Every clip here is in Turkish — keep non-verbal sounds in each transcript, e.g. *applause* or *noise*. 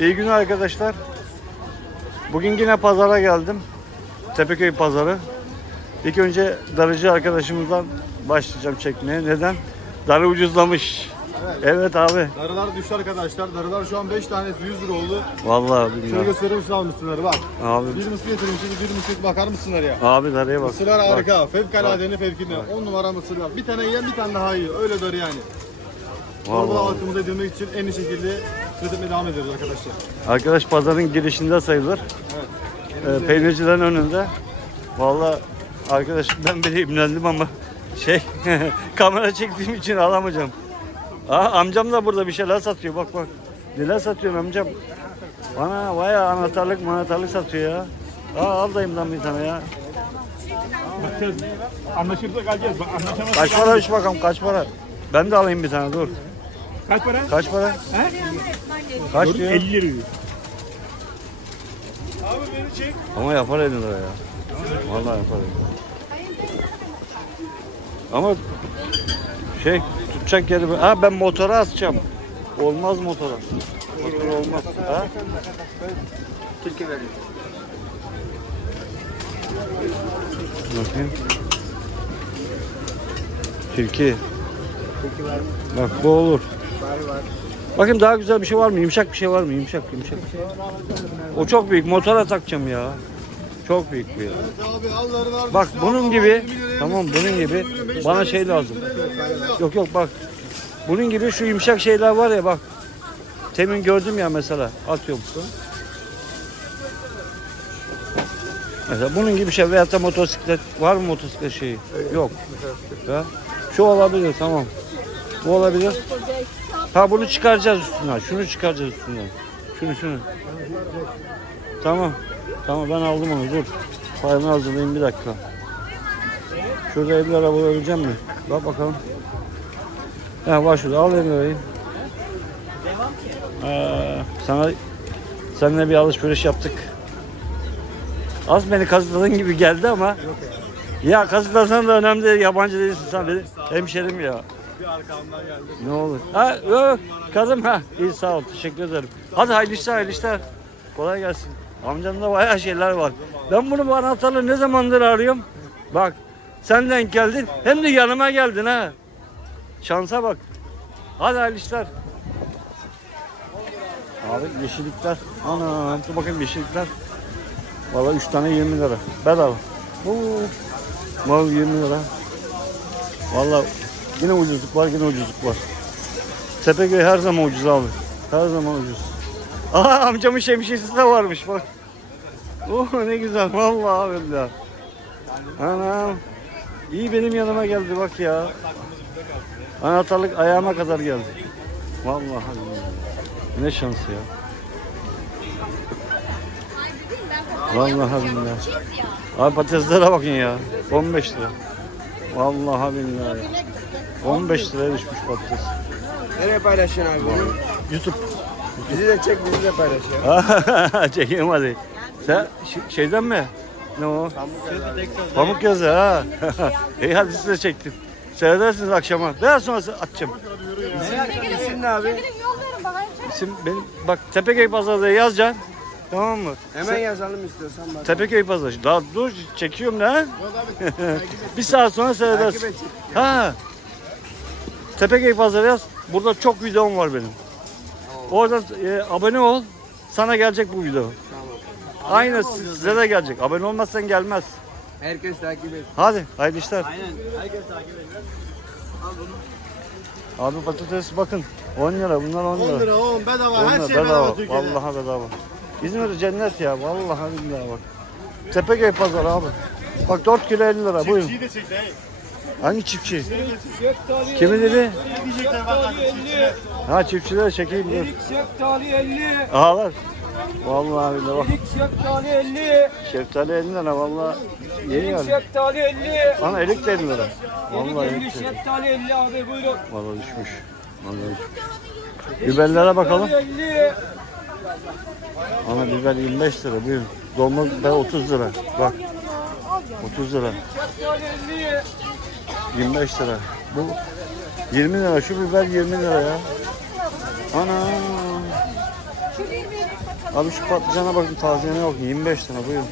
İyi günler arkadaşlar. Bugün yine pazara geldim. Tepeköy pazarı. İlk önce darıcı arkadaşımızdan başlayacağım çekmeye. Neden? Darı ucuzlamış. Evet, abi. Darılar düştü arkadaşlar. Darılar şu an 5 tanesi 100 lira oldu. Vallahi Şöyle bilmiyorum. göstereyim size mısırları bak. Abi. Bir mısır getirmişiz, bir mısır bakar mısınlar ya? Abi darıya bak. Mısırlar Bak. harika. Fevkaladenin fevkinde. 10 numara mısırlar. Bir tane yiyen bir tane daha iyi. Öyle darı yani. Vallahi. halkımıza edilmek için en iyi şekilde üretmeye devam ediyoruz arkadaşlar. Arkadaş pazarın girişinde sayılır. Ee, peynircilerin önünde. Vallahi arkadaş ben bile imlendim ama şey *laughs* kamera çektiğim için alamayacağım. Aa, amcam da burada bir şeyler satıyor bak bak. Neler satıyor amcam? Bana vay anahtarlık manahtarlık satıyor ya. Aa al dayımdan bir tane ya. Anlaşırsak alacağız. Anlaşamazsak Kaç para iş bakalım kaç para? Ben de alayım bir tane dur. Kaç para? Kaç para? He? Kaç diyor? 50 lira. diyor. Ama yapar 50 lira ya. Vallahi yapar 50 lira. Ama şey tutacak yeri ha ben motora asacağım. Olmaz motora. Motor olmaz. Ha? Bakayım. Tilki. Bak bu olur. Bakayım daha güzel bir şey var mı? Yumuşak bir şey var mı? Yumuşak, yumuşak. O çok büyük. Motora takacağım ya. Çok büyük bir. Darılar Bak bunun gibi, al, 20 liraya tamam bunun gibi bana şey 100 lazım. Yok yok bak. Bunun gibi şu yumuşak şeyler var ya bak. Temin gördüm ya mesela. Atıyorum. Mesela bunun gibi şey veyahut da motosiklet var mı motosiklet şeyi? Yok. Ya. Şu olabilir tamam. Bu olabilir. Ha bunu çıkaracağız üstünden. Şunu çıkaracağız üstünden. Şunu şunu. Tamam. Tamam ben aldım onu dur. Payını hazırlayayım bir dakika. Şurada 50 lira bulabileceğim mi? Bak bakalım. Ha var şurada al 50 lirayı. Ee, sana seninle bir alışveriş yaptık. Az beni kazıkladığın gibi geldi ama ya kazıklasan da önemli değil. Yabancı değilsin sen benim hemşerim ya. Bir arkamdan geldi. Ne olur. Ha yok kazım ha. İyi sağ ol teşekkür ederim. Hadi hayırlı işler hayırlı işler. Kolay gelsin. Amcamda bayağı şeyler var. Ben bunu bu anahtarla ne zamandır arıyorum. Bak sen denk geldin. Hem de yanıma geldin ha. Şansa bak. Hadi hayırlı işler. Abi yeşillikler. Ana dur bakayım yeşillikler. Valla 3 tane 20 lira. Bedava. Oo. Mal 20 lira. Valla yine ucuzluk var yine ucuzluk var. Tepeköy her zaman ucuz abi. Her zaman ucuz. *laughs* Aha amcamın şemsiyesi de varmış bak. Oh ne güzel vallahi billahi. Anam. İyi benim yanıma geldi bak ya. Anahtarlık ayağıma kadar geldi. Vallahi. Ne şans ya. Vallahi billahi. Abi patateslere bakın ya. 15 lira. Vallahi billahi. 15 liraya düşmüş patates. Nereye paylaşıyorsun abi bunu? YouTube. Bizi de çek, bizi de paylaş ya. *laughs* Çekeyim hadi. Sen ş- şeyden mi? Ne o? Pamuk gözü ha. *laughs* İyi hadi siz de çektim. Seyredersiniz akşama. Biraz sonra atacağım. İsim ne abi? Yollarım bakayım. İsim benim bak Tepeköy pazarda yazacaksın. Tamam mı? Hemen yazalım istiyorsan bak. Tepeköy pazarı. Daha dur çekiyorum lan. *laughs* bir saat sonra seyredersin. Ha. Tepeköy pazarı yaz. Burada çok videom var benim. Orada e, abone ol. Sana gelecek bu video. Tamam. Aynı size de gelecek. Abone olmazsan gelmez. Herkes takip et. Hadi hayırlı işler. Aynen. Herkes takip et. Abi patates bakın 10 lira bunlar 10 10 lira. lira 10 bedava 10 her lira şey bedava. bedava Türkiye'de. Vallahi bedava. İzmir cennet ya vallahi billahi bak. Tepeköy pazarı abi. Bak 4 kilo 50 lira buyurun. Çiğ de çekti hey. Hangi çiftçi? Kimi dedi? Ha çiftçileri çekeyim dur. Şeftali 50. Ağlar. Vallahi billahi bak. Şeftali 50. Şeftali 50 lira vallahi. Yeni geldi. Şeftali 50. Ana elik de 50 lira. Vallahi de 50. Şeftali 50 abi buyurun. Vallahi düşmüş. Vallahi düşmüş. Biberlere bakalım. 50. Ana biber 25 lira buyurun. Dolma biber 30 lira. Bak. 30 lira. Şeftali 50. 25 lira. Bu 20 lira. Şu biber 20 lira ya. Ana. Abi şu patlıcana bakın tazeyene yok. 25 lira buyurun.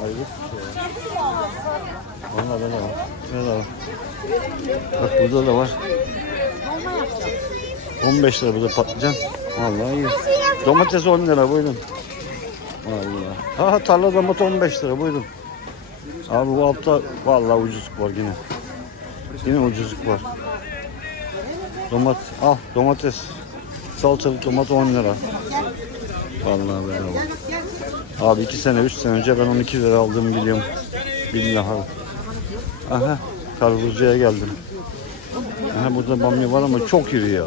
Hayır ya. Valla bedava. Bedava. Bak burada da var. 15 lira burada patlıcan. Vallahi iyi. Domates 10 lira buyurun. Vallahi. Ha tarla domates 15 lira buyurun. Abi bu hafta vallahi ucuzluk var yine. Yine ucuzluk var. Domat, al domates. Salçalı domates 10 lira. Vallahi bedava. Abi 2 sene 3 sene önce ben 12 lira aldığımı biliyorum. Billahi. Aha karpuzcuya geldim. Aha burada bamya var ama çok iri ya.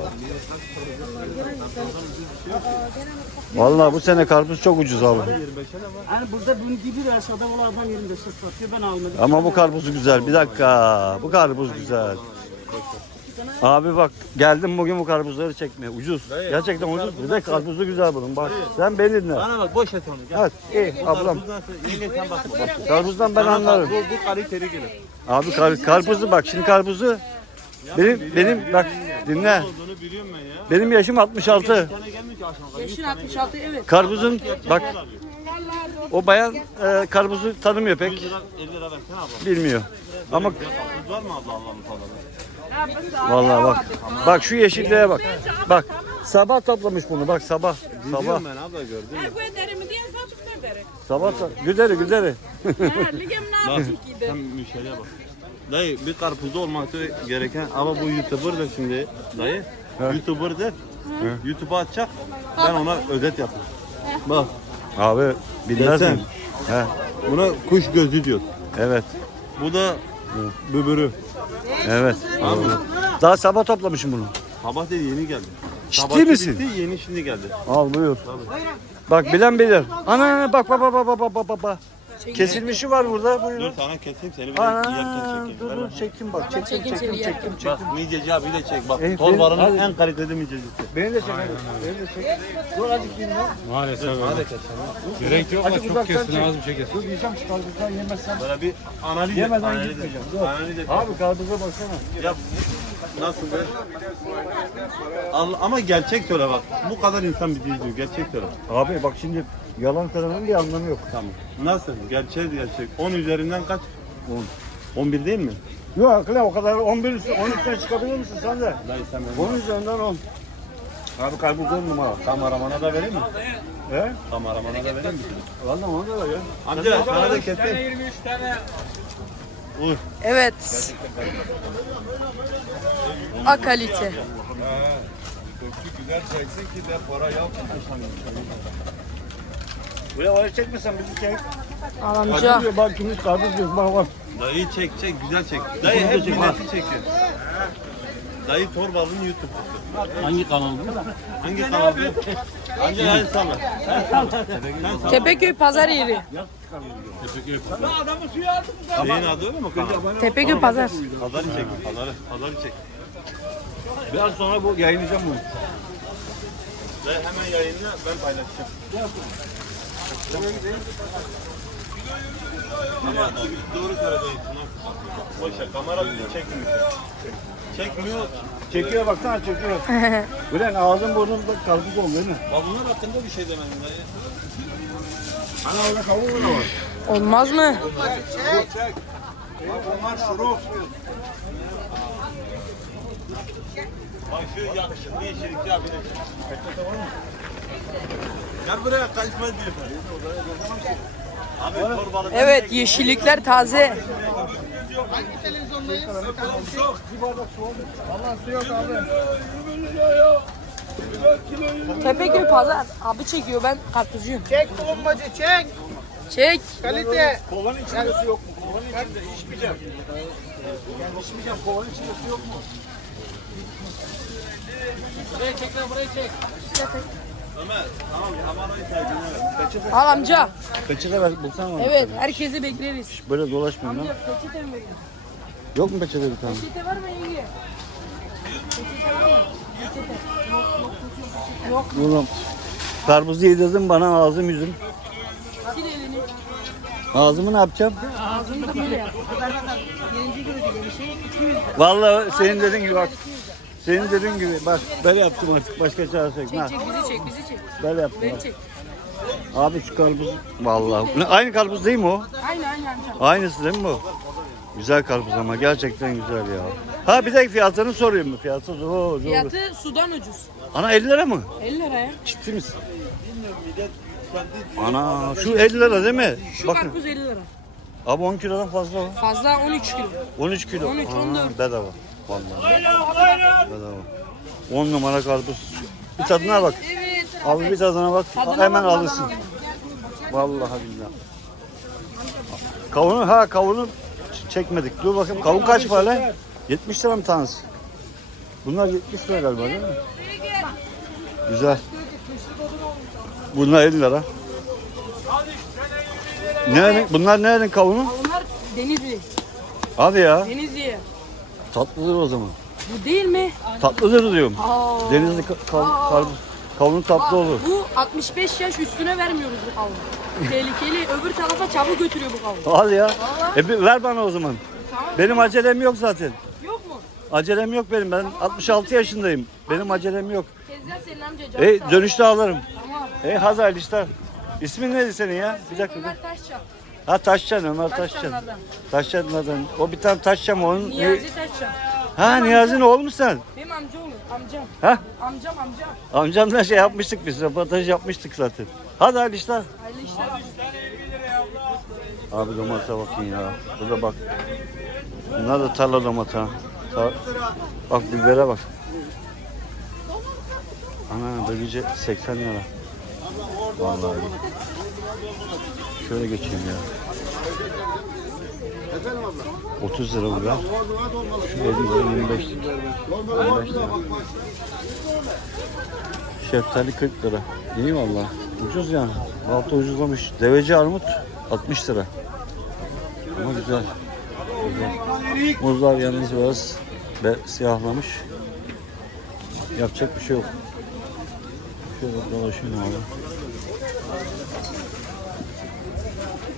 Vallahi bu sene karpuz çok ucuz abi. Yani burada bunun gibi de aşağıda olanlardan 25 satıyor ben almadım. Ama bu karpuz güzel. Bir dakika. Bu karpuz güzel. Abi bak geldim bugün bu karpuzları çekmeye. Ucuz. Gerçekten ucuz. Bir de karpuzu güzel bunun. Bak sen beni dinle. Bana bak boş et onu. Gel. Evet iyi ablam. Yenge sen bak. Karpuzdan ben anlarım. Bu, bu kaliteli gelir. Abi kar, karpuzu bak şimdi karpuzu benim benim bak dinle. Olduğunu biliyorum ben ya. Benim yaşım 66. Tane gelmiyor ki aşağı. Yaşın 66 evet. Karpuzun bak o bayan e, karpuzu tanımıyor pek. 50 lira versene abla. Bilmiyor. Ama Karpuz var mı abla Allah'ın falan? vallahi bak. Bak şu yeşilliğe bak. Bak sabah toplamış bunu bak sabah. Sabah. Biliyorum ben abla gördüm. Bu ederimi diye saçıp ne derim? Sabah to- güderi güderi. Ha, ligem ne yapayım ki de? sen müşteriye bak. Dayı bir karpuzda olması gereken ama bu YouTuber da şimdi dayı. YouTuber de YouTube'a atacak. Ben ona özet yapayım. Bak Abi bilmez Desen. He, buna kuş gözü diyor. evet. Bu da bübürü. Evet. Abi. Daha sabah toplamışım bunu. Sabah dedi yeni geldi. Ciddi Sabahki misin? bitti, yeni şimdi geldi. Al buyur. Tabii. Bak bilen bilir. Ana bak bak bak bak bak bak bak. Kesilmişi var burada. Dur Buyurun. sana keseyim seni bir de Ana yerken dur çekeyim. dur çektim bak çektim Çekim çektim seni çektim çektim. Bak midyeci abi de çek. Bak torbaranın benim- en kaliteli midyecisi. Beni de çek hadi. Beni de çek. Dur azıcık yiyeyim lan. Maalesef Hadi öyle. Gerek yok Azıcık da çok uzaktan kestin çek. az bir şey kes. Dur yiyeceğim şu karpuzdan yemezsem. Böyle bir analiz et. Yemeden Analiz et. gitmeyeceğim, dur. Analiz et. Abi karpuza baksana. Ya nasıl be? Al- Ama gerçek söyle bak. Bu kadar insan bizi izliyor. Gerçek söyle. Abi bak şimdi yalan söylemenin bir anlamı yok. Tamam. Nasıl? Gerçek gerçek. 10 üzerinden kaç? 10. 11 değil mi? Yok lan o kadar 11 üstü 13'ten çıkabilir misin sen de? Dayı sen benim. 10 üzerinden 10. Abi 10 numara. Kameramana da vereyim mi? He? Kameramana da vereyim mi? Valla onu da ver ya. Amca sana da keseyim. 23 tane. Evet. A kalite. Buraya oraya çekmesen bizi çek. Amca. Diyor, bak kimmiş karpuz diyoruz bak bak. Dayı çek çek güzel çek. Dayı hep milleti çekiyor. Dayı Torbalı'nın YouTube'cusu. Hangi kanal bu? Hangi kanal bu? Hangi yayın sana? Sen sana. Tepeköy pazar yeri. Şeyin adı öyle mi kanal? Tepeköy pazar. Pazarı çek. Pazarı. Pazarı çek. Biraz sonra bu yayınlayacağım bunu. Dayı hemen yayınla ben paylaşacağım. Aman abi doğru karadayız. Boşa kamera bizi çekmiyor. Çekmiyor. Çekiyor baksana çekiyor. *laughs* Ulan ağzın burnun bak kalkık oldu değil mi? Ya bunlar hakkında bir şey demedim ben ya. Ana orada kavur mu var? Olmaz mı? Çek. Çek. Bak bunlar şurup. Bak şu yakışıklı yeşillikli abiler. Petrata var mı? Gel buraya kaçma. Abi torbalı. Evet yeşillikler taze. Tepeköy pazar. Abi çekiyor ben karpuzcuyum. Çek bombacı çek. Çek. Kalite. Kovanın içinde su yok mu? Kovanın içinde içmeyeceğim. Yani içmeyeceğim. Kovanın içinde su yok mu? Ömer tamam kamerayı saygın Al amca. Peçete ver bulsana bana. Evet herkesi bekleriz. Böyle dolaşmayın lan. Peçete mi vereyim? Yok mu peçete bir tane? Peçete var mı yenge? Oğlum karpuzu yedirdim bana ağzım yüzüm. Sil elini. Ağzımı ne yapacağım? Ağzını da böyle yap. Birinci günü gibi bir şey 200 lira. Vallahi senin dediğin gibi bak. Senin dediğin gibi bak böyle yaptım artık başka çaresi yok. Ha, Çek çek bizi çek bizi çek. böyle yaptım Beni çek. Abi şu karpuz vallahi. Ne, Aynı karpuz değil mi o? Aynen aynen. Aynısı değil mi bu? Güzel karpuz ama gerçekten güzel ya. Ha bir de fiyatını sorayım mı? Fiyatı zor, zor. Fiyatı sudan ucuz. Ana 50 lira mı? 50 liraya. Ciddi misin? Ana şu 50 lira değil mi? Şu Bakın. karpuz 50 lira. Abi 10 kilodan fazla o. Fazla 13 kilo. 13 kilo. 13, Aa, 14. Bedava. Vallahi. Bedava. 10 numara karpuz. Bir tadına bak. Abi bir tadına bak. Hemen alırsın. Vallahi billahi. Kavunu ha kavunu çekmedik. Dur bakayım kavun kaç para? 70 lira mı tanesi? Bunlar 70 lira galiba değil mi? Güzel. Bunlar 50 lira. Nerenin, bunlar nerenin kavunu? Bunlar Denizli. Hadi ya. Denizli. Tatlıdır o zaman. Bu değil mi? Tatlıdır diyorum. Aa. Denizli ka- kav- karpuz. Kavunu tatlı olur. Bu 65 yaş üstüne vermiyoruz bu kavunu. Tehlikeli. Öbür tarafa çabuk götürüyor bu kavun. Hadi ya. E bir ver bana o zaman. Benim acelem yok zaten. Yok mu? Acelem yok benim. Ben 66 yaşındayım. Benim acelem yok. Tezgah senin amca canım E sağ ol. dönüşte alırım. Tamam. E Hazar işler. İsmin neydi senin ya? Bir dakika. dur. Ömer Taşçam. Ha Taşcan Ömer Taşcan. Taşçamlardan. Taşcanlardan. O bir tane Taşcan onun? Niyazi Taşçam. Ha Niyazi'nin oğlu mu sen? Benim amcaoğlu. Amcam. Ha? Amcam amcam. Amcamla şey yapmıştık biz. Röportaj yapmıştık zaten. Hadi hadi işler. Hayırlı işler. Abi domatese bakın ya. Burada bak. Bunlar da tarla domatesi. ha. Ta- bak bibere bak. Ana bölüce 80 lira. Vallahi. Şöyle geçeyim ya. 30 lira bu ya. Şu 50 lira 25 lira. 25 lira. Şeftali 40 lira. İyi valla. Ucuz yani. Altı ucuzlamış. Deveci armut 60 lira. Ama güzel. güzel. Muzlar yalnız biraz be, siyahlamış. Yapacak bir şey yok. Şöyle dolaşayım abi.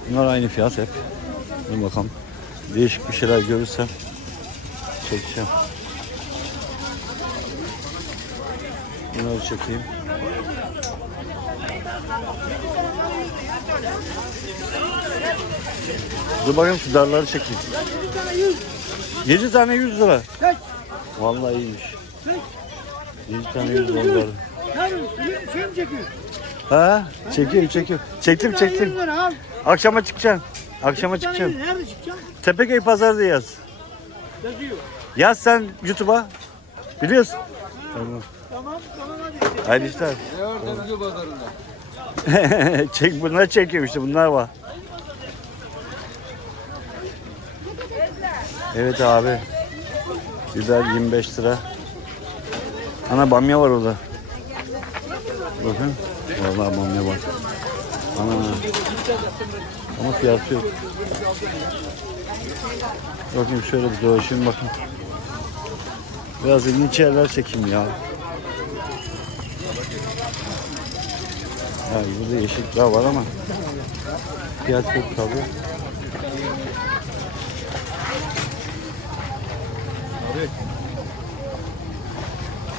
Bunlar aynı fiyat hep. Dur bakalım. Değişik bir şeyler görürsem çekeceğim. Bunları çekeyim. Dur bakayım şu darları çekeyim. 7 tane 100 lira. Vallahi iyiymiş. 7 tane 100 lira. mi çekiyor? Ha? Çekiyorum çekiyorum. Çektim çektim. Akşama çıkacağım. Akşama çıkacağım. Nerede çıkacaksın? Tepeköy pazarda yaz. Yazıyor. Yaz sen YouTube'a. Biliyorsun. Tamam. Tamam tamam hadi. Haydi işler. *laughs* Çek bunlar çekiyorum işte bunlar var. Evet abi. Biber 25 lira. Ana bamya var orada. Bakın. Vallahi bamya var. Ana. Ama fiyatı yok. Bakayım şöyle bir dolaşayım bakın. Biraz ilginç yerler çekeyim ya. Ya burada yeşillikler var ama fiyat yok tabi.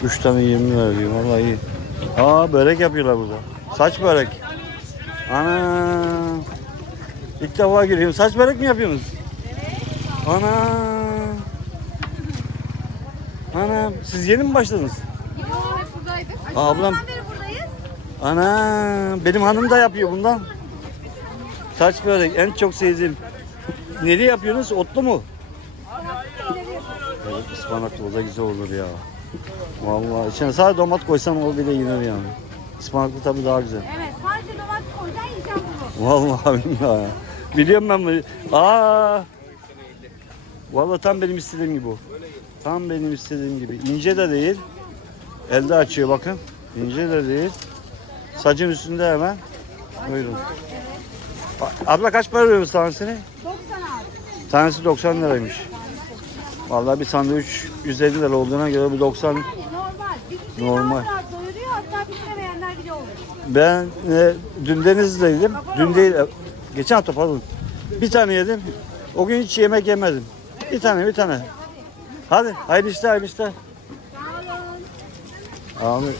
Üç tane 20 lira vallahi iyi. Aa börek yapıyorlar burada. Saç börek. Ana. İlk defa görüyorum. Saç börek mi yapıyorsunuz? Ana. Ana. Siz yeni mi başladınız? Yo hep buradaydık. Aa, ablam. beri buradayız. Ana benim hanım da yapıyor bundan. Saç börek en çok sevdiğim. Neli yapıyorsunuz? Otlu mu? Evet ıspanaklı o da güzel olur ya. Vallahi içine sadece domat koysan o bile yenir yani. Ispanaklı tabii daha güzel. Evet sadece domates koyacaksın yiyeceğim bunu. Vallahi *laughs* billahi. Biliyorum ben bunu. Aa. Vallahi tam benim istediğim gibi bu. Tam benim istediğim gibi. İnce de değil. Elde açıyor bakın. İnce de değil. Sacın üstünde hemen. Buyurun. Abla kaç para veriyorsun tanesini? 90 abi. Tanesi 90 liraymış. Vallahi bir sandviç 150 lira olduğuna göre bu 90. Yani normal. Normal. daha rahat doyuruyor. Hatta bitiremeyenler bile oluyor. Ben e, dün Denizli'deydim. Dün değil, e, geçen hafta pardon. Bir tane yedim. O gün hiç yemek yemedim. Bir tane, bir tane. Hadi, hayırlı işler, hayırlı işler. Sağ olun. Abi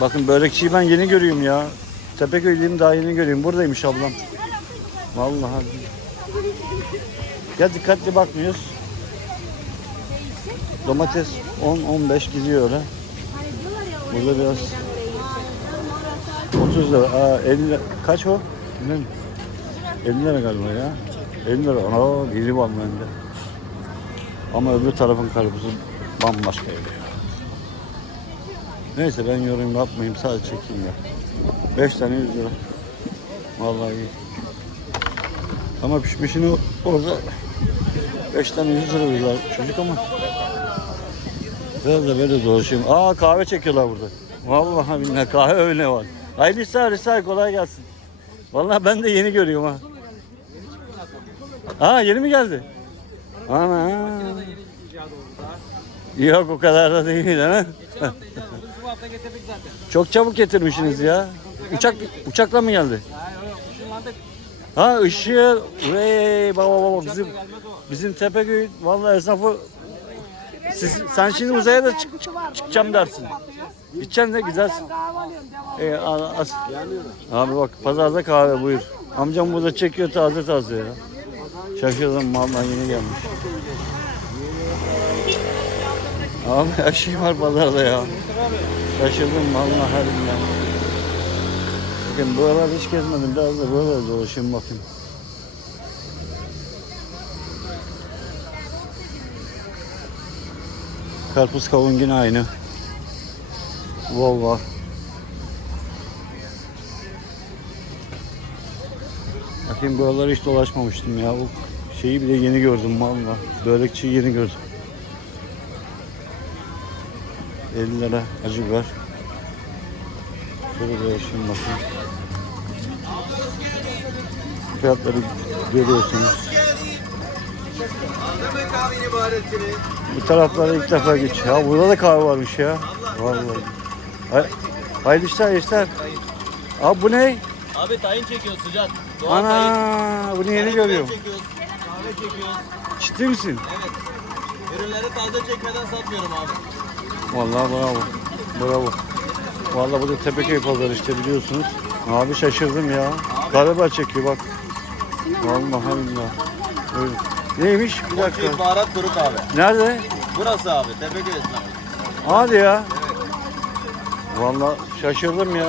bakın börekçiyi ben yeni görüyorum ya. Tepeköy'lüyüm daha yeni görüyorum. Buradaymış ablam. Vallahi. Ya dikkatli bakmıyoruz. Domates 10-15 gidiyor öyle. Burada biraz 30 lira. Aa, 50 lira. Kaç o? Bilmiyorum. 50 lira galiba ya. 50 lira. Ana iri var bende. Ama öbür tarafın karpuzu bambaşka ya. Neyse ben yorum yapmayayım sadece çekeyim ya. 5 tane 100 lira. Vallahi iyi. Ama pişmişini orada 5 tane 100 lira veriyorlar çocuk ama. Biraz da böyle dolaşayım. Aa kahve çekiyorlar burada. Vallahi billahi kahve öyle var. Hayırlı işler, işler kolay gelsin. Vallahi ben de yeni görüyorum ha. Aa yeni mi geldi? Ana. Yok o kadar da değil mi? *laughs* Çok çabuk getirmişsiniz ya. Uçak uçakla mı geldi? Ha ışığı Vey baba baba bizim bizim Tepeköy vallahi esnafı siz, sen şimdi uzaya da çık, çık- çıkacağım dersin. Gideceksin de gidersin. Ee, a- as- Abi bak pazarda kahve buyur. Amcam burada çekiyor taze taze ya. Şaşırdım vallahi yeni gelmiş. Abi her şey var pazarda ya. Şaşırdım vallahi halimden. Bakın buralar hiç gezmedim. Biraz da böyle dolaşayım bakayım. Karpuz kavun yine aynı. Vol var. Bakayım buraları hiç dolaşmamıştım ya. Bu şeyi bile yeni gördüm valla. Börekçiyi yeni gördüm. 50 lira acı biber. Şöyle dolaşayım bakayım. Fiyatları görüyorsunuz. Bu taraflara ilk defa geç. Ya burada da kahve varmış ya. Vallahi. Hay Hayırlı işler işler. Abi bu ne? Abi tayin çekiyoruz sıcak. Doğal tayin. Ana bunu yeni görüyorum. çekiyoruz. Kahve çekiyoruz. Ciddi misin? Evet. Ürünleri taze çekmeden satmıyorum abi. Vallahi bravo. Bravo. Vallahi bu da Tepeköy pazarı işte biliyorsunuz. Abi şaşırdım ya. Galiba çekiyor bak. Vallahi billahi. Öyle. Neymiş? Bir dakika. Çift baharat kuru kahve. Nerede? Burası abi Tepeköy esnafı. Hadi ya. Vallahi şaşırdım ya.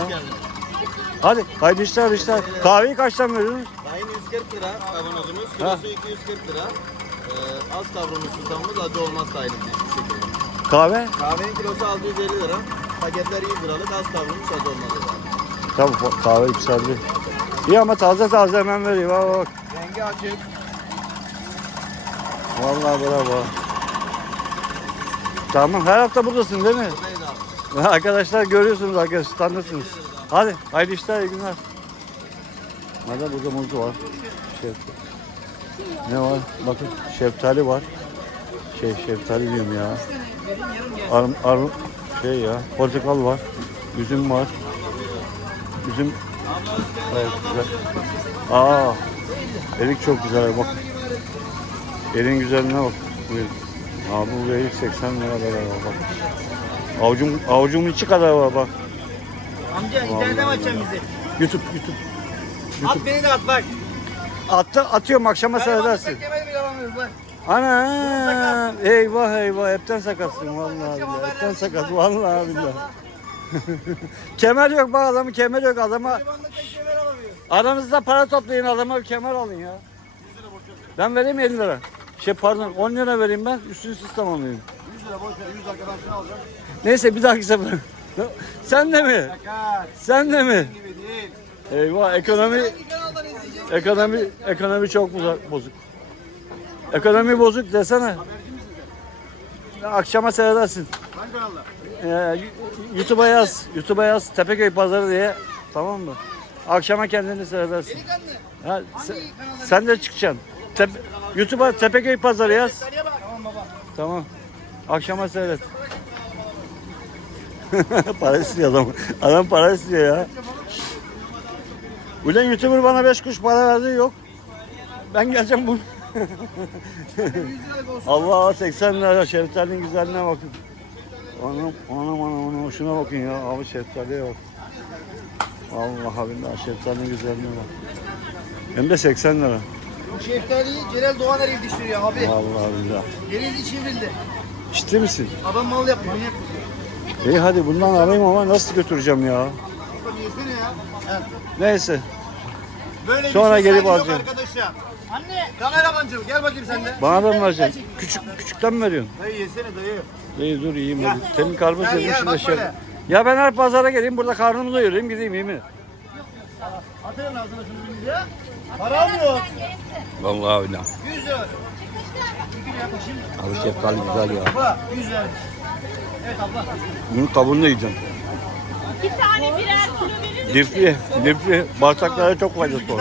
Hadi hayırlı işler işler. Kahveyi kaçtan veriyorsunuz? Tayin 140 lira kavanozumuz. Ha. Kilosu 240 lira. Ee, az kavrulmuş susamımız acı olmaz tayinimiz hiçbir şekilde. Kahve? Kahvenin kilosu 650 lira. Paketler 100 liralık az kavrulmuş acı olmaz abi. Tabii kahve yükseldi. İyi ama taze taze hemen veriyor. Bak bak. Rengi açık. Vallahi bravo. Tamam her hafta buradasın değil mi? Arkadaşlar görüyorsunuz arkadaşlar tanırsınız. Hadi hayırlı işler iyi günler. Hadi burada muz var. Şey, ne var? Bakın şeftali var. Şey şeftali diyorum ya. Arm, arm, şey ya portakal var. Üzüm var. Üzüm evet, güzel. Aa, erik çok güzel bak. Erin güzelliğine bak. Buyurun. Abi bu erik 80 lira bedava bak. Avucum, avucumun içi kadar var bak. Amca internete mi açacaksın bizi? YouTube, YouTube. At beni de at bak. Attı, atıyorum akşama bile alamıyoruz bak. Ana eyvah eyvah hepten sakatsın vallahi billahi. Hepten sakat vallahi billahi. *laughs* kemer yok bak adamın kemer yok adama. Aranızda para toplayın adama bir kemer alın ya. Ben vereyim 50 lira. Şey pardon 10 lira vereyim ben üstünü siz tamamlayın. 100 lira boş ver 100 arkadaşını alacağım. Neyse bir dahaki sefer. *laughs* Sen de mi? Sen de mi? gibi değil. Eyvah ekonomi ekonomi ekonomi çok bozuk- bozuk. Ekonomi bozuk desene. Akşama seyredersin. Hangi kanalda? Ee, YouTube'a yaz. YouTube'a yaz. Tepeköy Pazarı diye. Tamam mı? Akşama kendini seyredersin. Ha, sen, sen de çıkacaksın. Tepe, YouTube'a Tepeköy Pazarı yaz. Tamam baba. Tamam. Akşama seyret. *laughs* para istiyor adam. Adam para istiyor ya. Ulan YouTuber bana 5 kuş para verdi yok. Ben geleceğim bu. *laughs* Allah 80 lira şeritlerin güzelliğine bakın. Anam anam anam anam şuna bakın ya abi şeftaliye bak. Allah billahi şeftalinin güzelliğine bak. Hem de 80 lira. Bu şeftaliyi Celal Doğaner yetiştiriyor abi. Vallahi billahi. Denizli çevrildi. Ciddi misin? Adam mal yapıyor. Manyak. İyi hadi bundan alayım ama nasıl götüreceğim ya? Baba yesene ya. He. Neyse. Böyle Sonra bir şey gelip saygı yok alacağım. Arkadaşlar. Anne. Kameramancım gel bakayım sen de. Bana da mı vereceksin? Küçük, küçükten mi veriyorsun? Dayı yesene dayı. İyi dur yiyeyim hadi. Temin karpuz Gel, yedim gel, şimdi bak şey. böyle. Ya ben her pazara geleyim burada karnımı doyurayım gideyim iyi mi? Atın ağzına şunu bir ya. Para almıyor. Vallahi öyle. 100 lira. Abi şeftali güzel ya. 100 lira. Evet abla. Bunu kabuğunu da yiyeceğim. Bir tane birer kilo verir Lifli, lifli. Bağırsaklara çok faydası mi?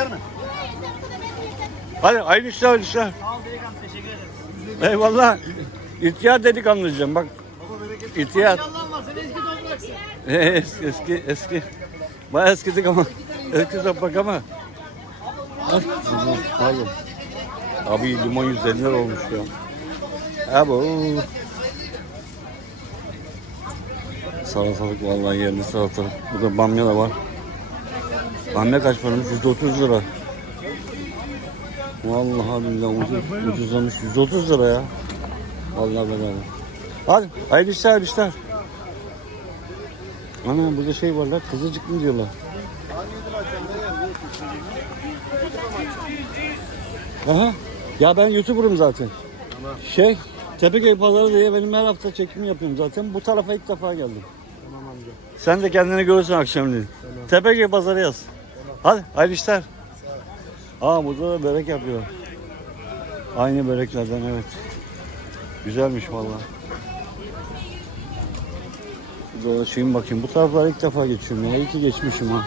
Hadi hayırlı işler, hayırlı işler. Sağ ol delikanlı teşekkür ederim. Eyvallah. İhtiyar delikanlıcığım bak. İhtiyar. Eski eski, eski, eski. Bayağı eskidik ama. Eski toprak ama. Al, Aldım. Abi limon 150 lira olmuş ya. Abi Salatalık vallahi yerli salatalık. Burada bamya da var. Bamya kaç paramış? 130 lira. Vallahi billahi ucuz, ucuzlamış. 130 lira ya. Vallahi bedava. Hadi hayırlı işler, işler. Ana burada şey var lan kızılcık mı diyorlar? Aha. Ya ben YouTuber'ım zaten. Şey, Tepeköy Pazarı diye benim her hafta çekim yapıyorum zaten. Bu tarafa ilk defa geldim. Sen de kendini görürsün akşamleyin. Tepeköy Pazarı yaz. Hadi hayırlı işler. Aa burada da börek yapıyor. Aynı böreklerden evet. Güzelmiş vallahi. Dolaşayım bakayım. Bu taraflara ilk defa geçiyorum ya. İyi ki geçmişim ha.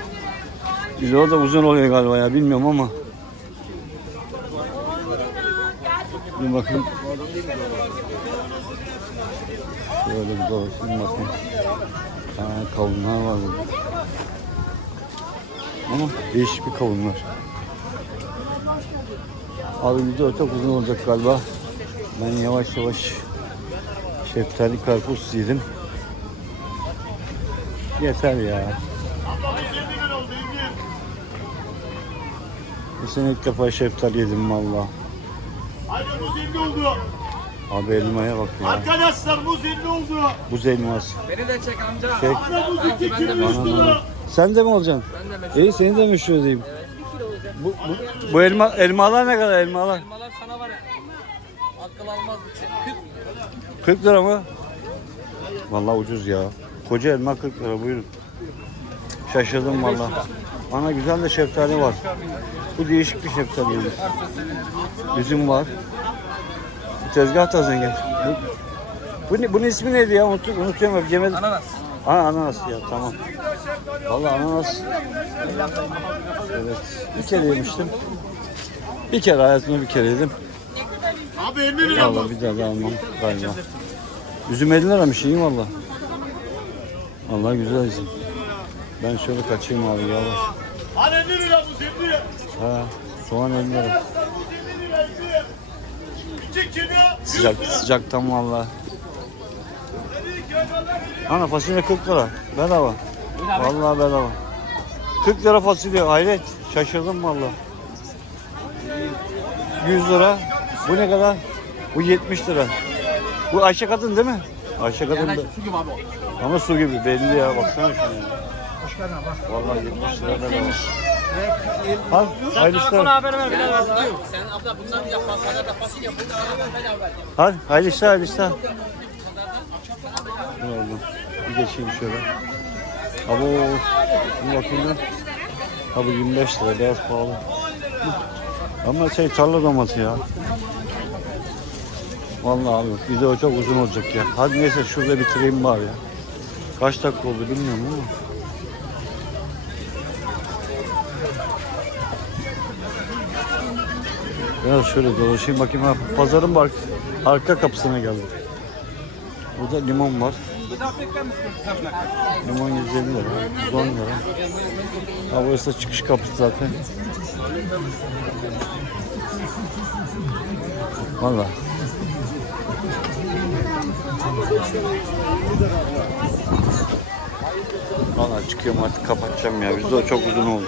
Video da uzun oluyor galiba ya. Bilmiyorum ama. Bir bakayım. Şöyle bir dolaşayım bakayım. Ha, kavunlar var burada. Ama değişik bir kavunlar. Abi video çok uzun olacak galiba. Ben yavaş yavaş şeftali karpuz yedim. Yeter ya. Bu sene ilk defa şeftali yedim valla. Hadi muz elli oldu. Abi elmaya bak ya. Arkadaşlar muz elli oldu. Buz elması. Beni de çek amca. Çek. Ana muz iki kilo anam. Sen de mi olacaksın? Ben de İyi seni de meşhur edeyim. Bu, bu, bu elma, elmalar ne kadar elmalar? Elmalar sana var ya. Akıl almaz. 40 40 lira mı? Vallahi ucuz ya. Koca elma 40 lira buyurun. Şaşırdım vallahi. Ana güzel de şeftali var. Bu değişik bir şeftali. yemiş. Üzüm var. Bu tezgah da zengin. Bu, bu bunun ismi neydi ya? Unut, unutuyorum hep yemedim. Ananas. Ha ananas ya tamam. Vallahi ananas. Evet. Bir kere yemiştim. Bir kere hayatımda bir kere yedim. Abi 50 lira Vallahi bir daha da almam galiba. Üzüm 50 liramış iyi valla. Vallahi güzel üzüm. Ben şöyle kaçayım abi yavaş. Hani 50 lira muz 50 lira. Ha, soğan 50 lira. Muz 50 lira 50. İki kilo. Sıcak, sıcaktan valla. Ana fasulye 40 lira. Bedava. Vallahi bedava. 40 lira fasulye hayret. Şaşırdım valla. 100 lira. Bu ne kadar? Bu 70 lira. Bu Ayşe kadın değil mi? Ayşe kadın da. Su gibi abi o. Ama su gibi belli ya baksana şuna ya. Vallahi 70 lira bedava. Al, hayırlı işler. Sen abla bundan da fasulye. Hadi hayırlı işler, hayırlı işler. Ne oldu? Bir geçeyim şöyle. Abo, bir bakayım ben. Abi 25 lira, biraz pahalı. Ama şey tarla domatesi ya. Vallahi abi video çok uzun olacak ya. Hadi neyse şurada bitireyim bari ya. Kaç dakika oldu bilmiyorum ama. Biraz şöyle dolaşayım bakayım. Ha, pazarın bak arka kapısına geldim. Burada limon var. Limon 150 lira, 110 lira. Ha, burası da çıkış kapısı zaten. Valla. Valla çıkıyorum artık kapatacağım ya. Bizde o çok uzun oldu.